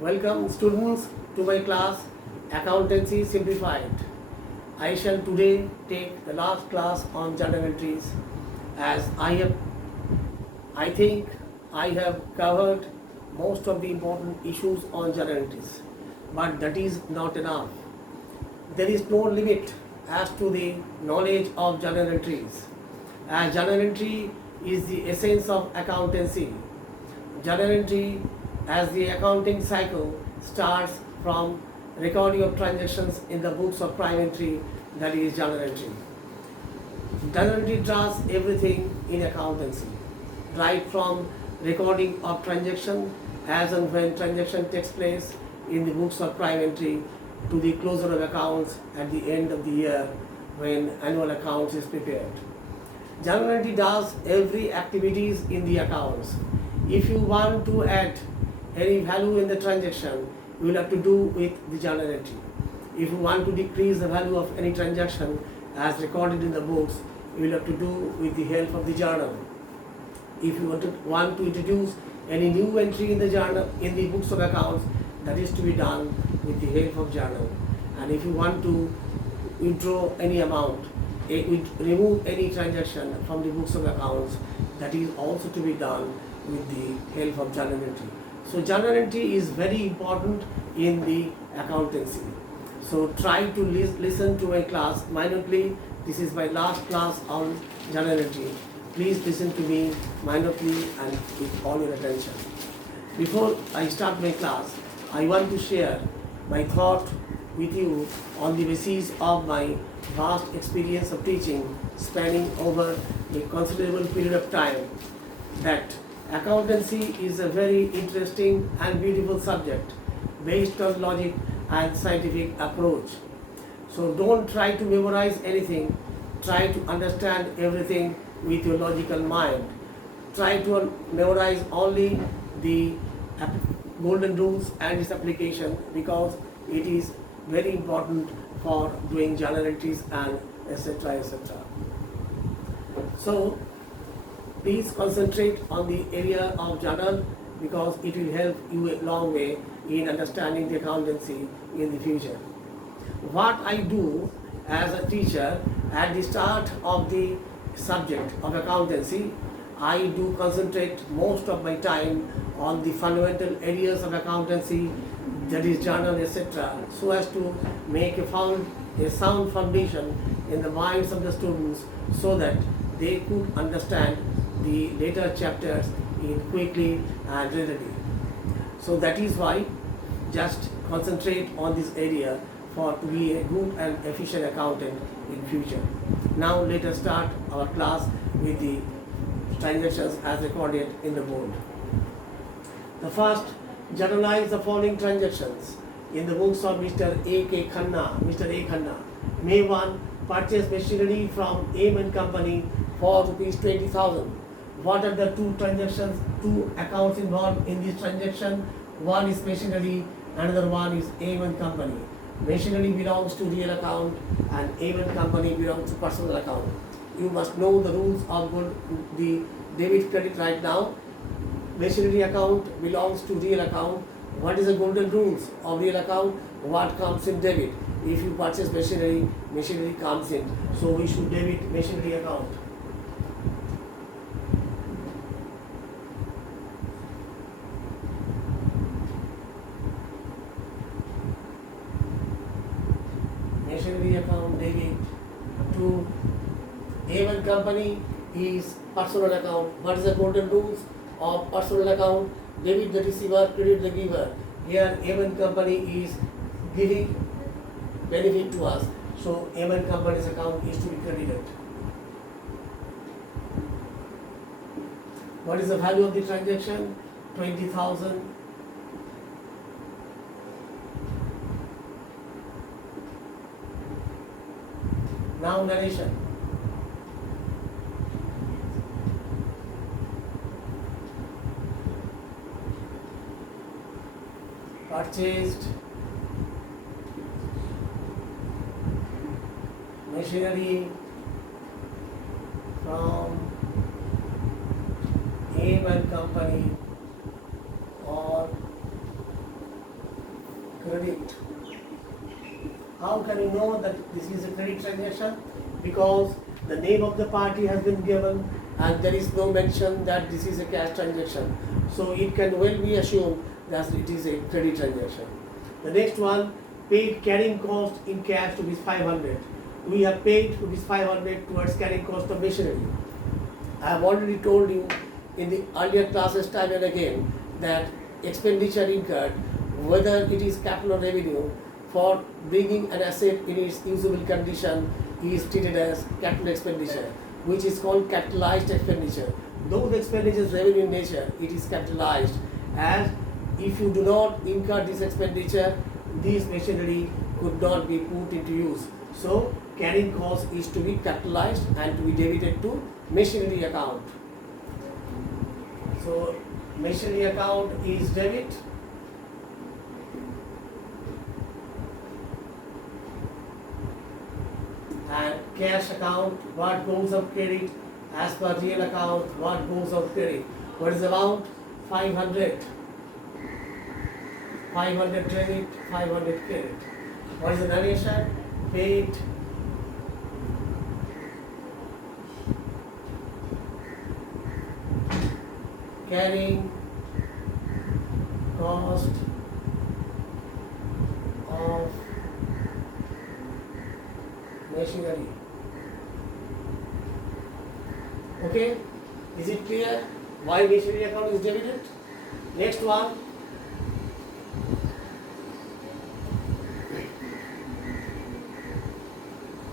Welcome students to my class Accountancy Simplified. I shall today take the last class on journal entries as I think I have covered most of the important issues on journal entries, but that is not enough. There is no limit as to the knowledge of journal entries, as journal entry is the essence of accountancy. Journal entry as the accounting cycle starts from recording of transactions in the books of prime entry, that is journal entry. Journal entry does everything in accountancy, right from recording of transaction as and when transaction takes place in the books of prime entry to the closure of accounts at the end of the year when annual accounts is prepared. Journal entry does every activities in the accounts. If you want to add any value in the transaction, you will have to do with the journal entry. If you want to decrease the value of any transaction as recorded in the books, you will have to do with the help of the journal. If you want to introduce any new entry in the journal, in the books of accounts, that is to be done with the help of journal. And if you want to withdraw any amount, remove any transaction from the books of accounts, that is also to be done with the help of journal entry. So journal entry is very important in the accountancy. So try to listen to my class minutely. This is my last class on journal entry. Please listen to me minutely and with all your attention. Before I start my class, I want to share my thought with you on the basis of my vast experience of teaching spanning over a considerable period of time, that accountancy is a very interesting and beautiful subject based on logic and scientific approach. So don't try to memorize anything, try to understand everything with your logical mind. Try to memorize only the golden rules and its application, because it is very important for doing journal entries and etc. etc. So please concentrate on the area of journal, because it will help you a long way in understanding the accountancy in the future. What I do as a teacher at the start of the subject of accountancy, I do concentrate most of my time on the fundamental areas of accountancy, that is journal, etc., so as to make a sound foundation in the minds of the students, so that they could understand the later chapters in quickly and readily. So that is why just concentrate on this area for to be a good and efficient accountant in future. Now let us start our class with the transactions as recorded in the board. The first, journalize the following transactions in the books of Mr. A.K. Khanna. Mr. A. Khanna. May 1, purchase machinery from A. Company for rupees 20,000. What are the two transactions, two accounts involved in this transaction? One is machinery, another one is A. Company. Machinery belongs to real account and A. Company belongs to personal account. You must know the rules of the debit credit right now. Machinery account belongs to real account. What is the golden rules of real account? What comes in debit? If you purchase machinery, machinery comes in. So we should debit machinery account. Machinery account debit to A. Company is personal account. What is the golden rules of personal account? Debit the receiver, credit the giver. Here A. Company is giving benefit to us, so A. Company's account is to be credited. What is the value of the transaction? 20,000. Now narration. Purchased machinery from A. Company or credit. How can you know that this is a credit transaction? Because the name of the party has been given and there is no mention that this is a cash transaction. So it can well be assumed that it is a credit transaction. The next one, paid carrying cost in cash to be 500. We have paid to be 500 towards carrying cost of machinery. I have already told you in the earlier classes time and again that expenditure incurred, whether it is capital or revenue, for bringing an asset in its usable condition is treated as capital expenditure, which is called capitalized expenditure. Though the expenditure is revenue in nature, it is capitalized, as if you do not incur this expenditure, this machinery could not be put into use. So carrying cost is to be capitalized and to be debited to machinery account. So machinery account is debit. And cash account, what goes of credit, as per real account, what goes of credit. What is the amount? 500. 500 debit, 500 credit. What is the narration? Paid carrying cost of machinery. Okay, is it clear why machinery account is debited? Next one,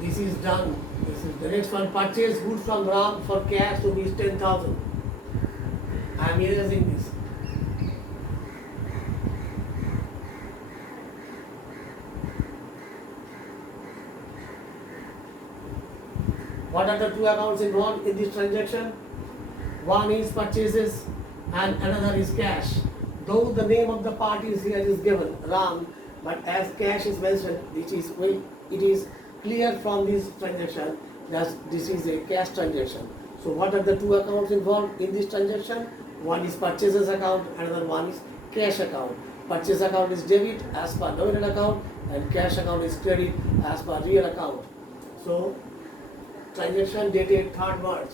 this is done. This is the next one. Purchase goods from Ram for cash to be 10,000. I am erasing this. What are the two accounts involved in this transaction? One is purchases and another is cash. Though the name of the party is here is given, Ram, but as cash is mentioned, it is clear from this transaction that this is a cash transaction. So what are the two accounts involved in this transaction? One is purchases account, another one is cash account. Purchase account is debit as per nominal account and cash account is credit as per real account. So transaction dated 3rd March.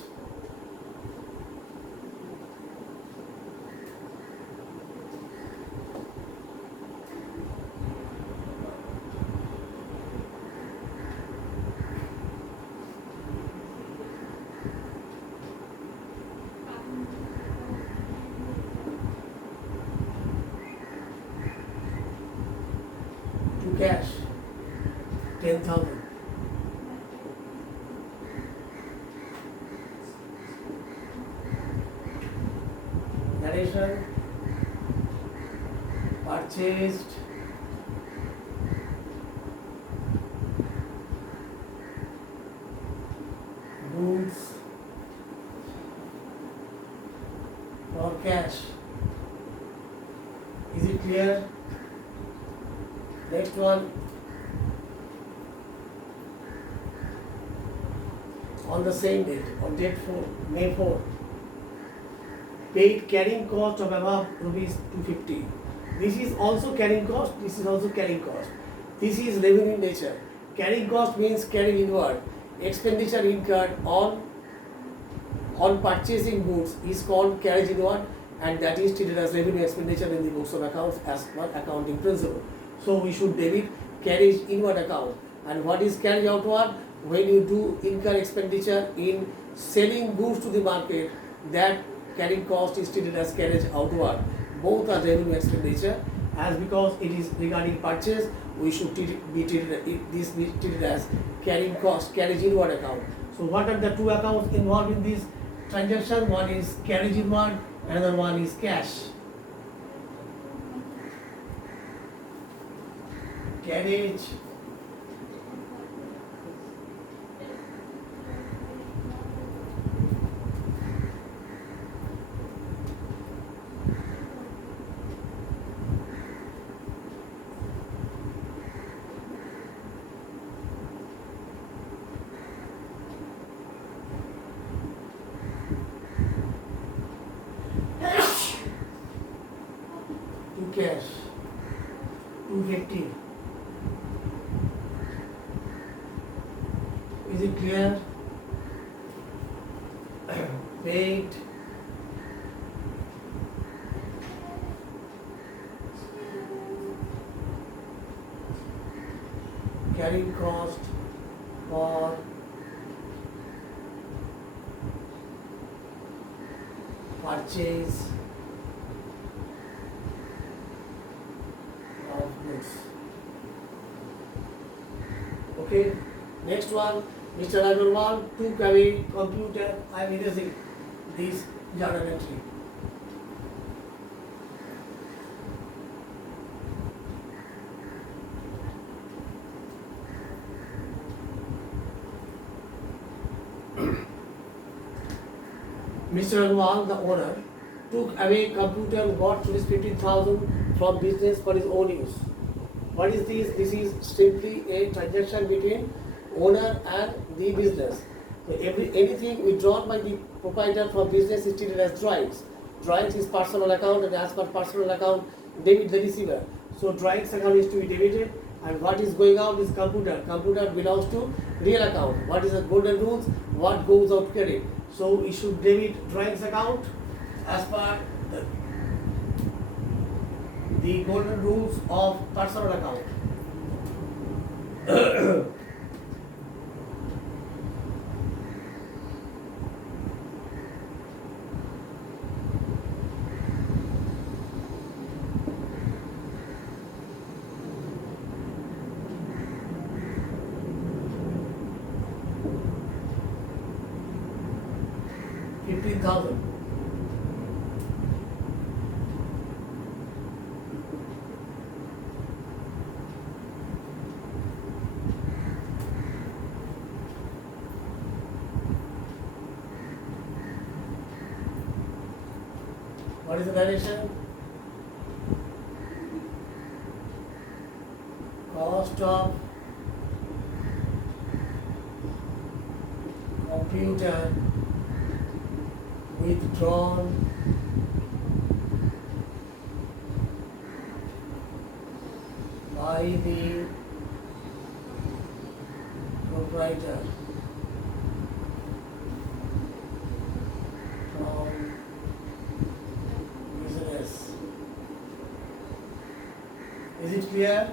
To cash 10,000. Narration, purchased goods for cash. Is it clear? Next one, on the same date, on date 4, May 4, paid carrying cost of above rupees 250. This is also carrying cost, this is also carrying cost. This is revenue in nature. Carrying cost means carrying inward. Expenditure incurred on purchasing goods is called carriage inward, and that is treated as revenue expenditure in the books of accounts as per accounting principle. So we should debit carriage inward account. And what is carriage outward? When you do incur expenditure in selling goods to the market, that carrying cost is treated as carriage outward. Both are revenue expenditure, as because it is regarding purchase, we should be treated as carrying cost, carriage inward account. So what are the two accounts involved in this transaction? One is carriage inward, another one is cash. Carriage to cash. 250. Is it clear? Paid carrying cost for purchase of goods. Okay, next one, Mr. Agarwal took away computer. I am erasing this journal entry. Mr. Agarwal, the owner, took away computer worth rupees 15,000 from business for his own use. What is this? This is simply a transaction between owner and the business. So anything withdrawn by the proprietor from business is treated as drawings. Drawings is personal account, and as per personal account, debit the receiver. So drawings account is to be debited, and what is going out is computer. Computer belongs to real account. What is the golden rules? What goes out credit? So we should debit drawings account as per the golden rules of personal account. 15,000. What is the direction? Cost of computer withdrawn by the proprietor from business. Is it clear?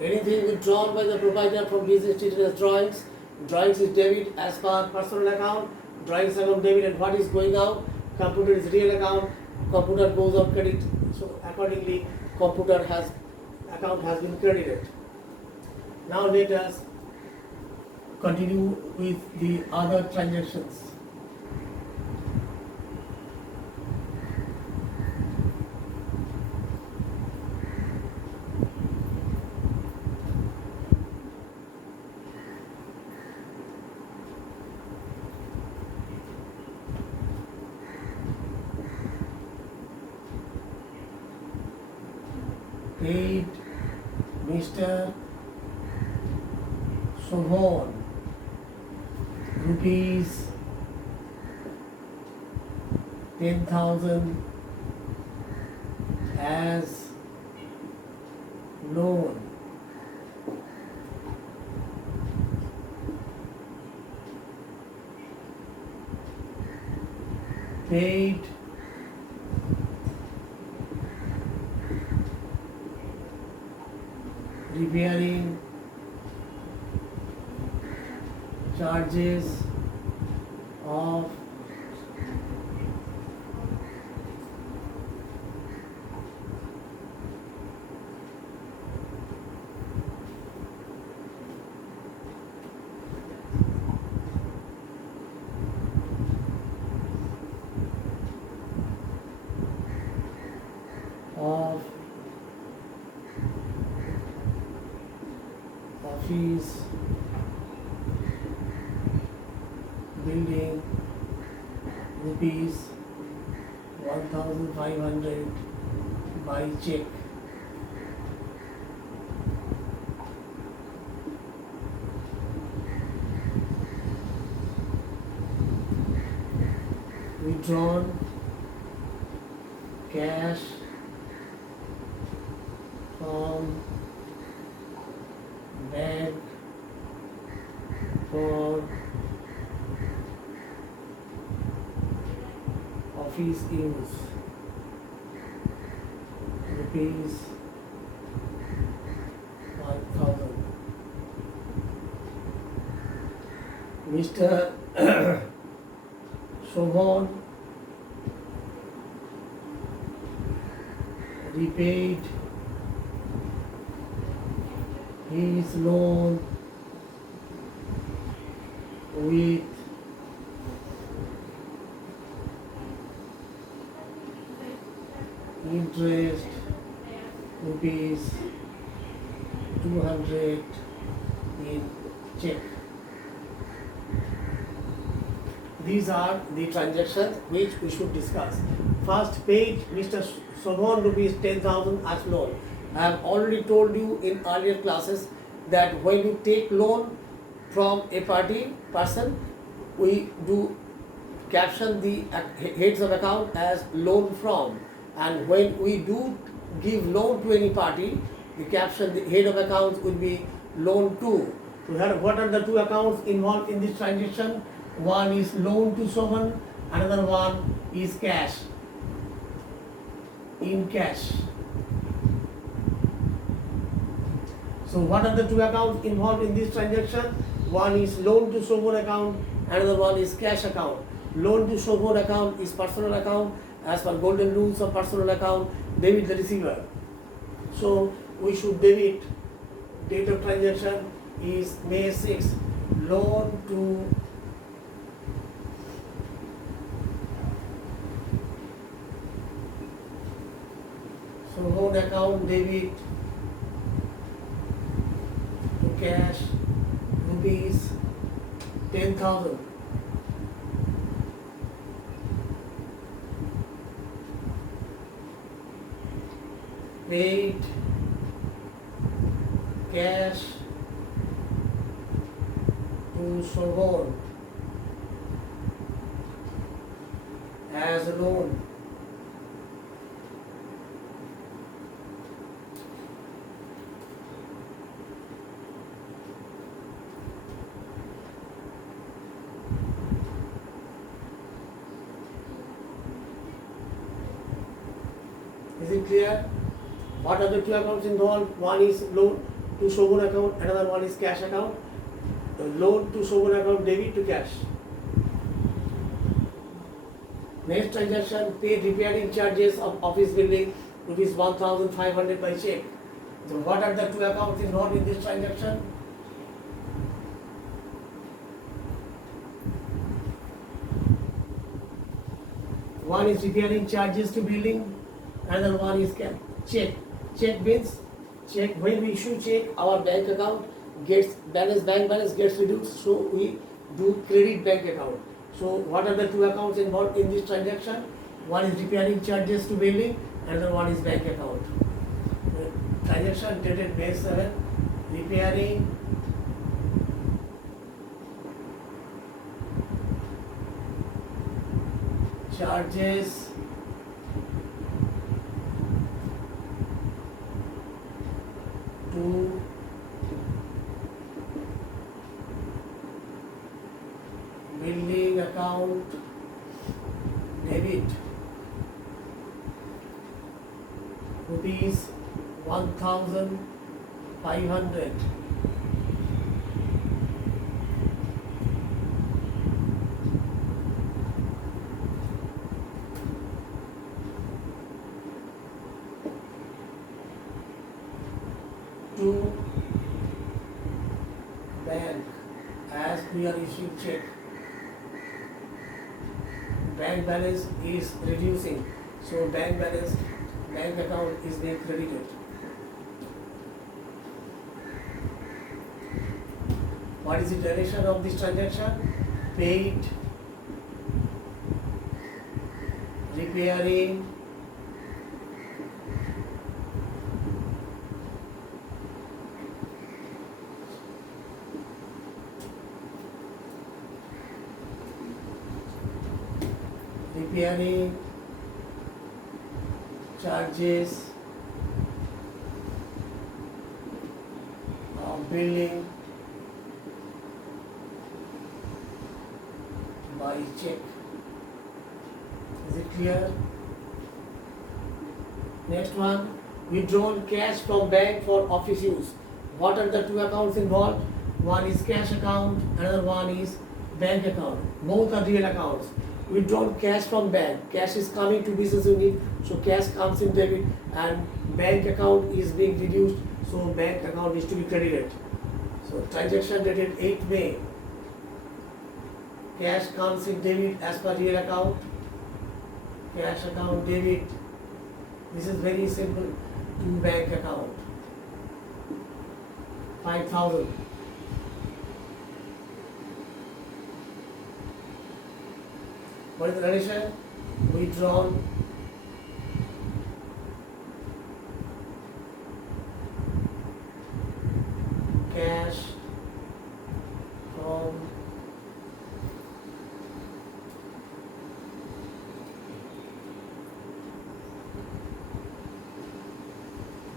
Anything withdrawn by the proprietor from business treated as drawings. Drawings is debit as per personal account. Drawings account debit, and what is going out? Computer is real account. Computer goes out credit. So accordingly, account has been credited. Now let us continue with the other transactions. Paid Mr. Sohon rupees 10,000 as loan. Paid repairing charges of office building rupees 1,500 by check. Withdrawn cash from from bank for office use, rupees 5,000. Mr. Shobhan repaid his loan with interest rupees 200 in check. These are the transactions which we should discuss. First page, Mr. Shobhan rupees 10,000 as loan. I have already told you in earlier classes that when you take loan from a person, we do caption the heads of account as loan from, and when we do give loan to any party, the caption, the head of accounts will be loan to. So here, what are the two accounts involved in this transaction? One is loan to Shobhan, another one is cash, in cash. So what are the two accounts involved in this transaction? One is loan to Shobhan account, another one is cash account. Loan to Shobhan account is personal account. As per golden rules of personal account, debit the receiver. So we should debit, date of transaction is May 6. Loan to Shobhan account, debit to cash rupees 10,000. Paid cash to Shobhan as a loan. Is it clear? What are the two accounts involved? One is loan to Shobhan account, another one is cash account. The loan to Shobhan account, debit to cash. Next transaction, paid repairing charges of office building, rupees 1,500 by check. So what are the two accounts involved in this transaction? One is repairing charges to building, another one is check. Check means, check, when we issue check, our bank account gets bank balance gets reduced, so we do credit bank account. So what are the two accounts involved in this transaction? One is repairing charges to building, another one is bank account. The transaction dated May 7, repairing charges to building account, debit rupees 1,500. To bank as we are issuing check. Bank balance is reducing, so bank balance, bank account is being credited. What is the duration of this transaction? Paid repairing charges billing by check. Is it clear? Next one, withdrawn cash from bank for office use. What are the two accounts involved? One is cash account, another one is bank account. Both are real accounts. Withdrawn cash from bank. Cash is coming to business unit, so cash comes in debit, and bank account is being reduced, so bank account is to be credited. So transaction dated 8 May. Cash comes in debit as per real account. Cash account debit. This is very simple. To bank account. 5,000. What is the relation? Withdrawn cash from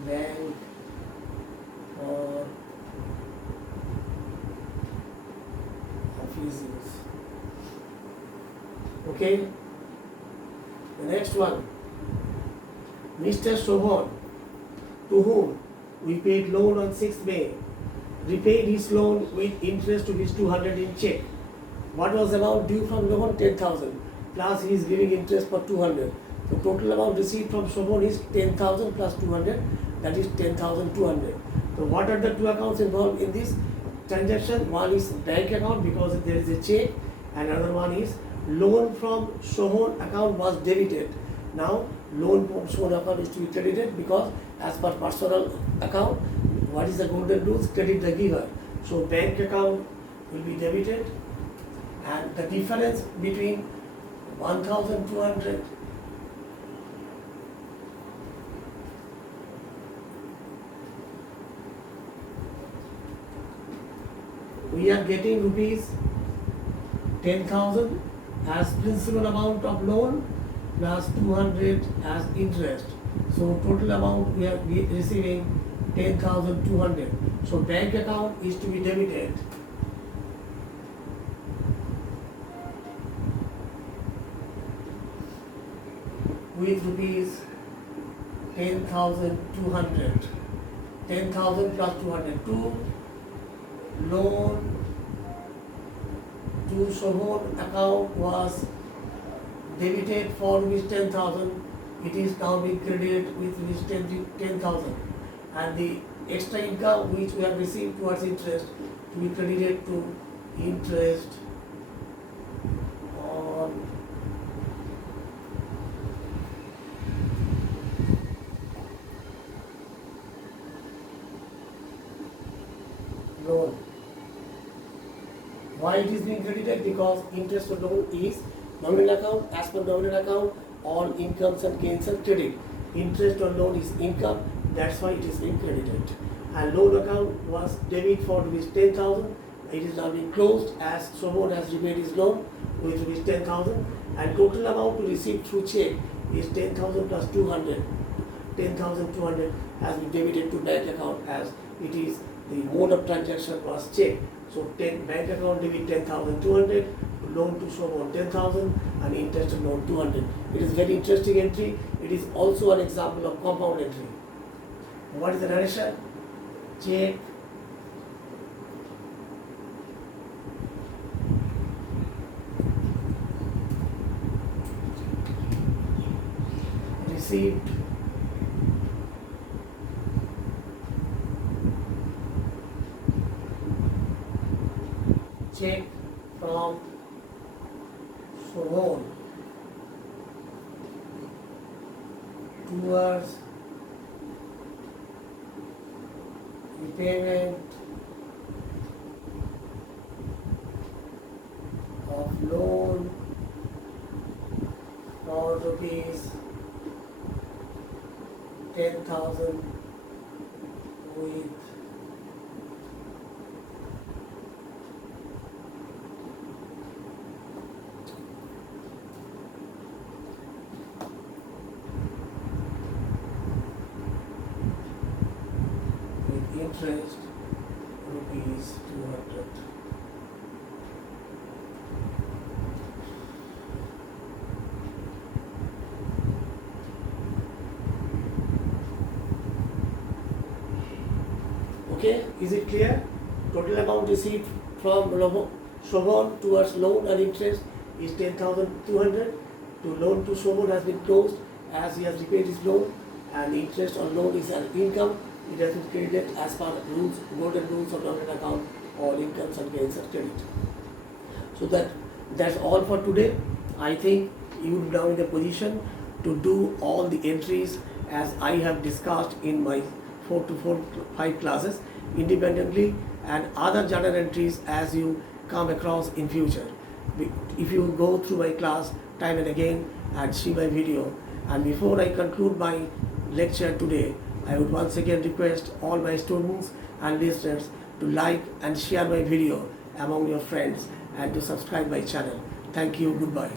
bank or office use. Okay. The next one, Mr. Shobhan, to whom we paid loan on 6th May, repaid his loan with interest rupees 200 in check. What was the amount due from loan? 10,000. Plus he is giving interest for 200. The total amount received from Shobhan is 10,000 plus 200, that is 10,200. So what are the two accounts involved in this transaction? One is bank account because there is a check, and another one is loan from Shobhan account was debited. Now loan from Shobhan account is to be credited because as per personal account, what is the golden rules? Credit the giver. So bank account will be debited, and the difference between 1,200 we are getting rupees 10,000 as principal amount of loan plus 200 as interest. So total amount we are receiving 10,200. So bank account is to be debited. With rupees 10,200. 10,000 plus 200. To loan to Shobhan account was debited for rupees 10,000. It is now being credited with rupees 10,000, and the extra income which we have received towards interest to be credited to interest on loan. Why it is being credited? Because interest on loan is nominal account. As per nominal account, all incomes and gains are credit. Interest on loan is income. That's why it is being credited. And loan account was debit for rupees 10,000. It is now being closed as Shobhan has repaid his loan with rupees 10,000. And total amount to receive through check is 10,000 plus 200. 10,200 has been debited to bank account as it is the mode of transaction was check. So bank account debit 10,200, loan to Shobhan 10,000, and interest on loan 200. It is very interesting entry. It is also an example of compound entry. What is the narration? Check received check from Shobhan towards repayment of loan for rupees 10,000 with interest is 200. Okay, is it clear? Total amount received from Shobhan towards loan and interest is 10,200. To loan to Shobhan has been closed as he has repaid his loan, and the interest on loan is an income. It has been credited as per rules, golden rules of government account. All incomes and gains are credited. So that's all for today. I think you are now in the position to do all the entries as I have discussed in my 4 to 5 classes independently, and other journal entries as you come across in future. If you go through my class time and again and see my video, and before I conclude my lecture today, I would once again request all my students and listeners to like and share my video among your friends and to subscribe my channel. Thank you. Goodbye.